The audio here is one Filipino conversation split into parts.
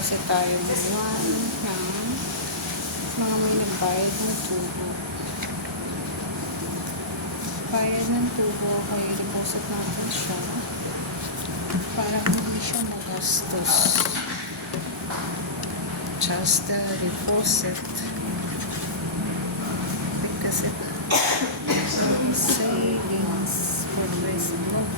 Nag-deposit tayo ngayon ng mga may nagbayad ng tubo. Bayad ng tubo, kaya deposit natin siya para hindi siya magastos. Just the deposit. Because it savings for Facebook.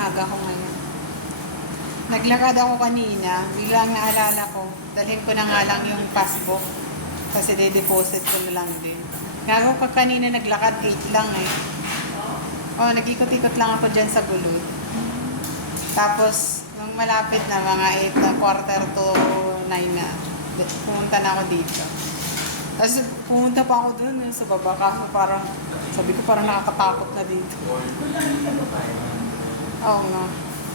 Maga ko ngayon. Naglakad ako kanina, biglang naalala ko, dalhin ko na nga lang yung passbook kasi de-deposit ko na lang din. Ngayon pag kanina naglakad, 8 lang eh. Oh, nag-ikot-ikot lang ako dyan sa gulod. Tapos, nung malapit na mga 8 na, quarter to 9 na, pumunta na ako dito. Tapos pumunta pa ako dun sa baba, kaso parang, sabi ko parang nakakatakot na dito. Oo nga.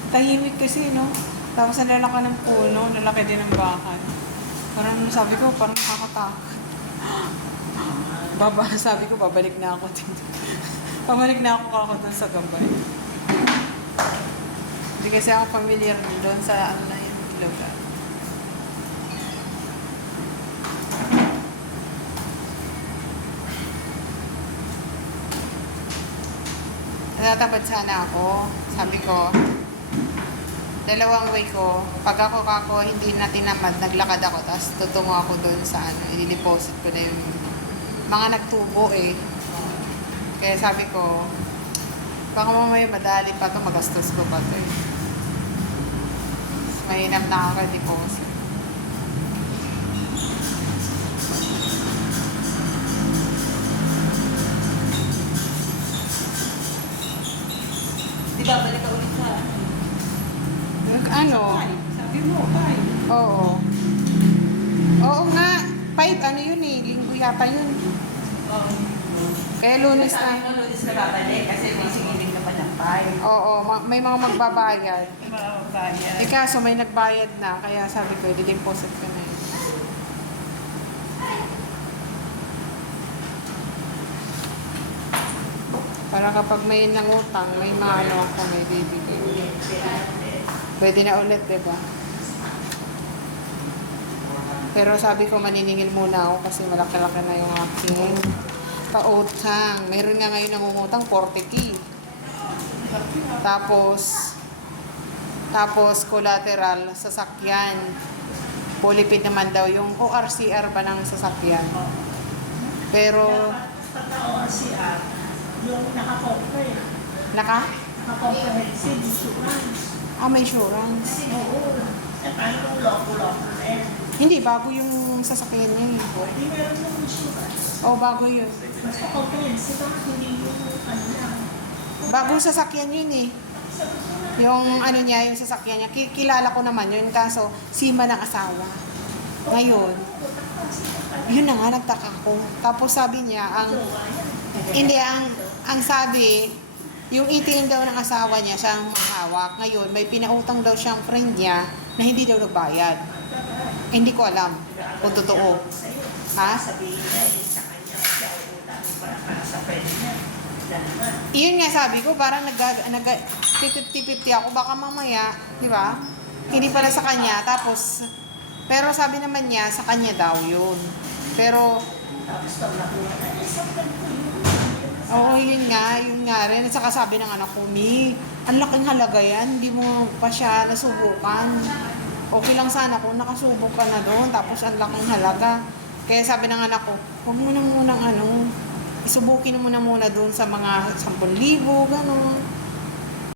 Tahimik kasi, no? Tapos ang lalaki ng puno, lalaki din ng bahay. Parang sabi ko, parang nakakatakot. Sabi ko, babalik na ako dito. Pabalik na ako doon sa gabay. Hindi kasi ako familiar doon sa ano na yung lugar. Natatabad sana ako. Sabi ko, dalawang way ko. Pag ako hindi na tinamad, naglakad ako, tapos tutungo ako doon sa ano, i-deposit ko na yung mga nagtubo eh. Kaya sabi ko, baka mamaya madali pa ito, magastos ko pa ito eh. Mainam na ako deposit. babalik ka ulit sa Ano? Sabi mo, bye. Oo. Oo nga. 5, ano yun eh. Linggo yata yun. Oo. Kaya Lunes Sabi na. mo, Lunes ka babalik kasi may singilin ka pa ng pie. Oo, may mga magbabayad. Babayad. Eh kaso may nagbayad na. Kaya sabi ko, i-deposit ko na yun. Para kapag may nangutang, may maano ako, may bibigay. Pwede na ulit, diba? Pero sabi ko, maniningil muna ako kasi malaki-laki na yung aking pautang. Mayroon nga ngayon nangungutang 40K. Tapos collateral, sasakyan. Pulipid naman daw yung ORCR ba ng sasakyan. Pero, ORCR, yung naka-corporate, naka-comprehensive insurance. may insurance. Oo. Eh, paano kung loko-loko na yan? Hindi, bago yung sasakyan niya. Hindi meron yung insurance. Bago yun. Basta comprehensive ang hindi yung ano lang. Bagong sasakyan yun eh. Yung ano niya, yung sasakyan niya, kilala ko naman yun, kaso sima ng asawa. Ngayon, yun na nga, nagtaka ko. Tapos sabi niya, ang sabi, yung itiin daw ng asawa niya, siyang mahawak. Ngayon, may pinautang daw siyang friend niya na hindi daw nagbayad. Hindi ko alam kung totoo. Ha? Sabihin niya, sa kanya, siya utang para sa pwede niya. Dalaman. Iyon nga sabi ko, parang 50-50 ako, baka mamaya, di ba? Hindi pala sa kanya, tapos, pero sabi naman niya, sa kanya daw yun. Pero, Tapos daw nakuha na, saktan ko yun. oo, yun nga rin. At saka sabi ng anak ko, Mi, ang laking halaga yan, hindi mo pa siya nasubukan. Okay lang sana kung nakasubok ka na doon, tapos ang laking halaga. Kaya sabi ng anak ko, huwag mo na munang isubukin mo na muna doon sa mga 10,000, gano'n.